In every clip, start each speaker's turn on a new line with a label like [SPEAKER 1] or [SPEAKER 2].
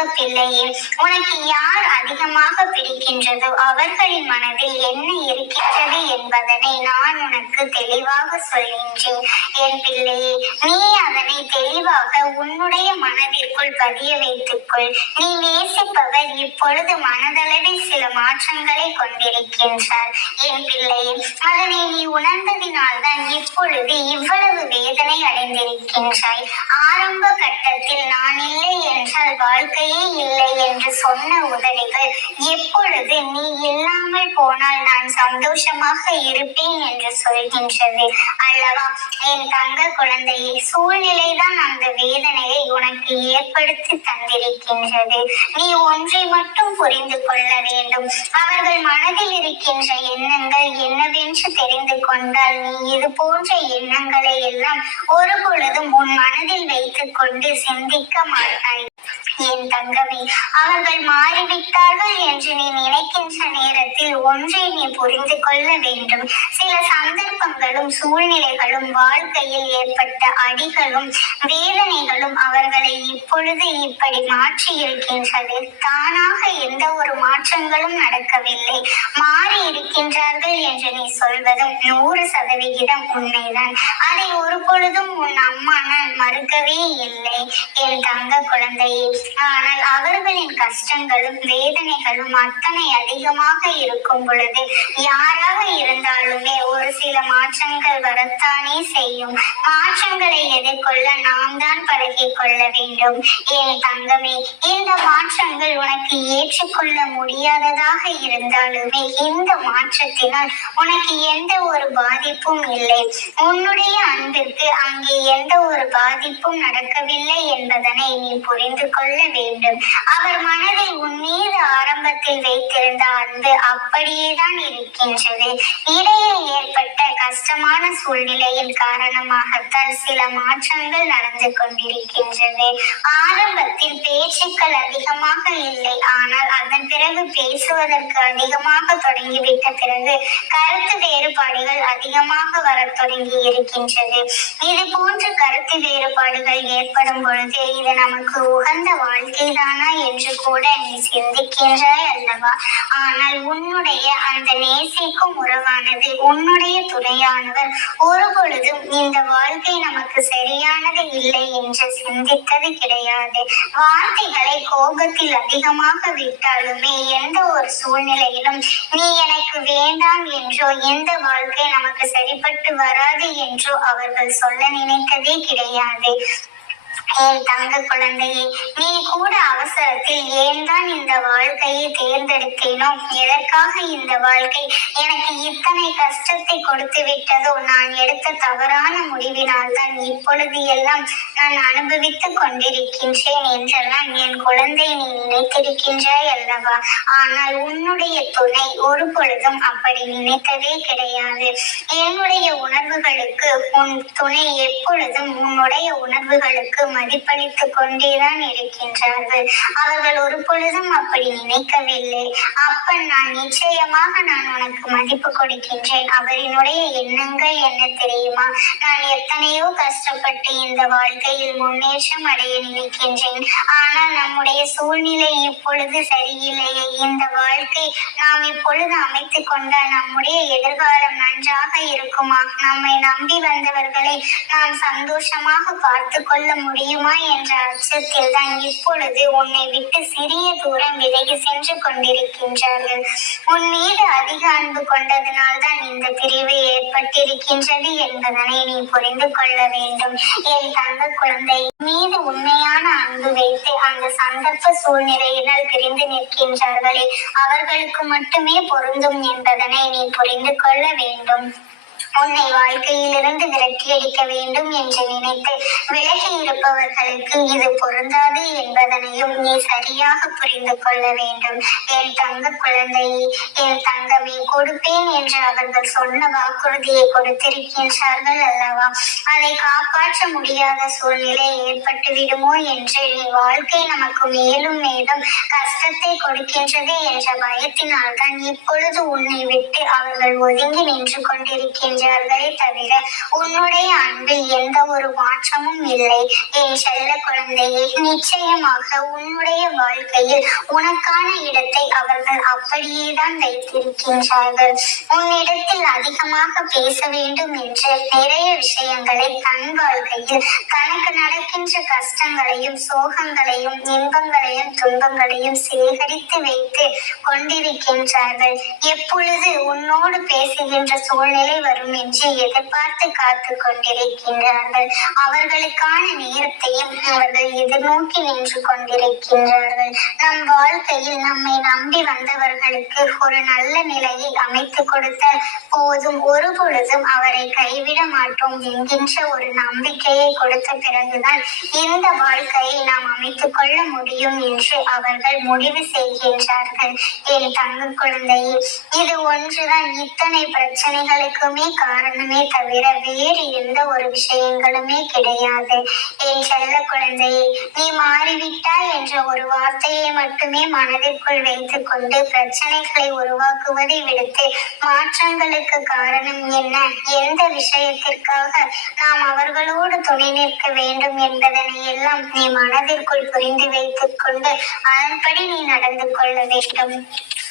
[SPEAKER 1] தங்க பிள்ளையே உனக்கு யார் அதிகமாக பிடிக்கின்றதோ அவர்களின் மனதில் என்ன இருக்கின்றது என்பதனை நான் உனக்கு தெளிவாக சொல்கின்றேன். என் பிள்ளையே நீ அதனை தெளிவாக உன்னுடைய மனதிற்குள் பதிய வைத்துக்கொள். நீ நேசிப்பவர் இப்பொழுது மனதளவில் சில மாற்றங்களை கொண்டிருக்கின்றார். என் பிள்ளையே அதனை நீ உணர்ந்ததினால்தான் இப்பொழுது இவ்வளவு வேதனை ஆரம்ப கட்டத்தில் நான் இல்லை என்றால் வாழ்க்கையே இல்லை என்று சொன்ன உதவிகள் எப்பொழுது நீ இல்லாமல் போனால் நான் சந்தோஷமாக இருப்பேன் என்று சொல்கின்றது. அல்லவா என் தங்க குழந்தையை சூழ்நிலைதான் அந்த வேதனையை உனக்கு ஏற்படுத்தி தந்திருக்கின்றது. நீ ஒன்றை மட்டும் புரிந்து கொள்ள வேண்டும். அவர்கள் மனதில் இருக்கின்ற எண்ணங்கள் என்னவென்று தெரிந்து கொண்டால் நீ இது போன்ற எண்ணங்களை எல்லாம் ஒரு பொழுதும் உன் மனதில் வைத்துக் கொண்டு சிந்திக்க மாட்டாய். என் தங்கமே அவர்கள் மாறிவிட்டார்கள் என்று நீ நினைக்கின்ற நேரத்தில் ஒன்றை நீ புரிந்து கொள்ள வேண்டும். சில சந்தர்ப்பங்களும் சூழ்நிலைகளும் வாழ்க்கையில் ஏற்பட்ட அடிகளும் வேதனைகளும் அவர்களை இப்பொழுது இப்படி மாற்றி இருக்கின்றது. தானாக எந்த ஒரு மாற்றங்களும் நடக்கவில்லை. மாறி இருக்கின்றார்கள் என்று நீ சொல்வதும் நூறு சதவிகிதம் உண்மைதான். அதை ஒரு பொழுதும் உன் அம்மா நான் மறுக்கவே இல்லை. என் தங்க குழந்தையே ஆனால் அவர்களின் கஷ்டங்களும் வேதனைகளும் அத்தனை அதிகமாக இருக்கும் பொழுது யாராக இருந்தாலுமே ஒரு சில மாற்றங்கள் வரத்தானே செய்யும். மாற்றங்களை எதிர்கொள்ள நாம் தான் பழகிக் கொள்ள வேண்டும். என் தங்கமே இந்த மாற்றங்கள் உனக்கு ஏற்றுக்கொள்ள முடியாததாக இருந்தாலுமே இந்த மாற்றத்தினால் உனக்கு எந்த ஒரு பாதிப்பும் இல்லை. உன்னுடைய அன்பிற்கு அங்கே எந்த ஒரு பாதிப்பும் நடக்கவில்லை என்பதனை நீ புரிந்து கொள்ள வேண்டும். அவர் மனதில் உன் மீது ஆரம்பத்தில் வைத்திருந்த அன்பு அப்படியேதான் இருக்கின்றது. இடையே ஏற்பட்ட கஷ்டமான சூழ்நிலையின் காரணமாகத்தான் சில மாற்றங்கள் நடந்து கொண்டிருக்கின்றது. ஆரம்பத்தில் பேச்சுக்கள் அதிகமாக இல்லை. ஆனால் அதன் பிறகு பேசுவதற்கு அதிகமாக தொடங்கிவிட்ட பிறகு கருத்து வேறுபாடுகள் அதிகமாக வரத் தொடங்கி இருக்கின்றது. இது போன்ற கருத்து வேறு வேறுபாடுகள் ஏற்படும் பொழுது இது நமக்கு உகந்த வாழ்க்கைதானா என்று கூட நீ சிந்திக்கின்றாய் அல்லவா? ஆனால் உன்னுடைய அந்த நேசிக்கும் உறவானது உன்னுடைய துணையானவர். ஒரு பொழுதும் இந்த வாழ்க்கை நமக்கு சரியானது இல்லை என்று சிந்தித்தது கிடையாது. வார்த்தைகளை கோபத்தில் அதிகமாக விட்டாலுமே எந்த ஒரு சூழ்நிலையிலும் நீ எனக்கு வேண்டாம் என்றோ எந்த வாழ்க்கை நமக்கு சரிப்பட்டு வராது என்றோ அவர்கள் சொல்ல நினைத்ததே கிடையாது. என் தங்க குழந்தையே நீ கூட அவசரத்தில் ஏன் தான் இந்த வாழ்க்கையை தேர்ந்தெடுத்தேனோ? எதற்காக இந்த வாழ்க்கை எனக்கு இத்தனை கஷ்டத்தை கொடுத்து விட்டதோ? நான் எடுத்த தவறான முடிவினால் தான் இப்பொழுது எல்லாம் நான் அனுபவித்துக் கொண்டிருக்கின்றேன் என்றெல்லாம் என் குழந்தை நீ நினைத்திருக்கின்றாய் அல்லவா? ஆனால் உன்னுடைய துணை ஒரு பொழுதும் அப்படி நினைத்ததே கிடையாது. என்னுடைய உணர்வுகளுக்கு உன் துணை எப்பொழுதும் உன்னுடைய உணர்வுகளுக்கு மதிப்பளித்துக் கொண்டேதான் இருக்கின்றார்கள். அவர்கள் ஒரு பொழுதும் அப்படி நினைக்கவில்லை. அப்பன் நான் நிச்சயமாக நான் உனக்கு மதிப்பு கொடுக்கின்றேன். அவரினுடைய எண்ணங்கள் என்ன தெரியுமா? நான் எத்தனையோ கஷ்டப்பட்டு இந்த வாழ்க்கையில் முன்னேற்றம் அடைய நினைக்கின்றேன். ஆனால் நம்முடைய சூழ்நிலை இப்பொழுது சரியில்லையே. இந்த வாழ்க்கை நாம் இப்பொழுது அமைத்துக் கொண்டால் நம்முடைய எதிர்காலம் நன்றாக இருக்குமா? நம்மை நம்பி வந்தவர்களை நாம் சந்தோஷமாக பார்த்து கொள்ள முடியும்? முடியுமா என்ற அச்சத்தில் தான் இப்பொழுது உன்னை விட்டு சிறிய தூரம் விலகி சென்று கொண்டிருக்கின்றார்கள். உன் மீது அதிக அன்பு கொண்டதனால் தான் இந்த பிரிவு ஏற்பட்டிருக்கின்றது என்பதனை நீ புரிந்து கொள்ள வேண்டும். என் தங்க குழந்தை மீது உண்மையான அன்பு வைத்து அந்த சந்தர்ப்ப சூழ்நிலையினால் பிரிந்து நிற்கின்றார்களே. அவர்களுக்கு மட்டுமே பொருந்தும் என்பதனை நீ புரிந்து கொள்ள வேண்டும். உன்னை வாழ்க்கையிலிருந்து விரட்டி அடிக்க வேண்டும் என்று நினைத்து விலகி இருப்பவர்களுக்கு இது பொருந்தாது என்பதனையும் நீ சரியாக புரிந்து கொள்ள வேண்டும். என் தங்க குழந்தையே என் தங்கமே கொடுப்பேன் என்று அவர்கள் சொன்ன வாக்குறுதியை கொடுத்திருக்கின்றார்கள் அல்லவா? அதை காப்பாற்ற முடியாத சூழ்நிலை ஏற்பட்டு விடுமோ என்று நீ வாழ்க்கை நமக்கு மேலும் மேலும் கஷ்டத்தை கொடுக்கின்றது என்ற பயத்தினால்தான் இப்பொழுது உன்னை விட்டு அவர்கள் ஒதுங்கி நின்று கொண்டிருக்கின்றார்கள். இருக்கின்றார்களே தவிர உன்னுடைய அன்பில் எந்த ஒரு மாற்றமும் இல்லை. என் செல்ல குழந்தையே நிச்சயமாக உன்னுடைய வாழ்க்கையில் உனக்கான இடத்தை அவர்கள் அப்படியே தான் வைத்திருக்கின்றார்கள். உன்னிடத்தில் அதிகமாக பேச வேண்டும் என்று நிறைய விஷயங்களை தன் வாழ்க்கையில் தனக்கு நடக்கின்ற கஷ்டங்களையும் சோகங்களையும் இன்பங்களையும் துன்பங்களையும் சேகரித்து வைத்து கொண்டிருக்கின்றார்கள். எப்பொழுது உன்னோடு பேசுகின்ற சூழ்நிலை வரும் என்று எதிர்பார்த்து காத்து கொண்டிருக்கின்றார்கள். அவர்களுக்கான நேரத்தையும் அவர்கள் எதிர்நோக்கி நின்று கொண்டிருக்கின்றார்கள். நம் வாழ்க்கையில் நம்மை நம்பி வந்தவர்களுக்கு ஒரு நல்ல நிலையை அமைத்து கொடுத்த போதும் ஒரு பொழுதும் அவரை கைவிட மாட்டோம் என்கின்ற ஒரு நம்பிக்கையை கொடுத்த பிறகுதான் இந்த வாழ்க்கையை நாம் அமைத்துக் கொள்ள முடியும் என்று அவர்கள் முடிவு செய்கின்றார்கள். என் தங்க குழந்தையே இது ஒன்றுதான். இத்தனை பிரச்சனைகளுக்குமே காரணமே தவிர வேறு எந்த ஒரு விஷயங்களுமே கிடையாது. என் செல்ல குழந்தையே நீ மாறிவிட்டாய் என்ற ஒரு வார்த்தையை மட்டுமே மனதிற்குள் வைத்துக் கொண்டு பிரச்சனைகளை உருவாக்குவதை விடுத்து மாற்றங்களுக்கு காரணம் என்ன? எந்த விஷயத்திற்காக நாம் அவர்களோடு துணை நிற்க வேண்டும் என்பதனை எல்லாம் நீ மனதிற்குள் புரிந்து வைத்துக் கொண்டு அதன்படி நீ நடந்து கொள்ள வேண்டும்.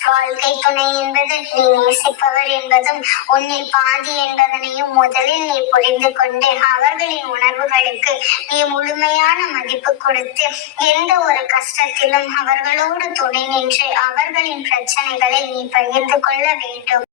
[SPEAKER 1] வாழ்க்கை துணை என்பது நீ நேசிப்பவர் என்பதும் உன்னில் பாதி என்பதனையும் முதலில் நீ புரிந்து கொண்டு அவர்களின் உணர்வுகளுக்கு நீ முழுமையான மதிப்பு கொடுத்து எந்த ஒரு கஷ்டத்திலும் அவர்களோடு துணை நின்று அவர்களின் பிரச்சனைகளை நீ பகிர்ந்து கொள்ள வேண்டும்.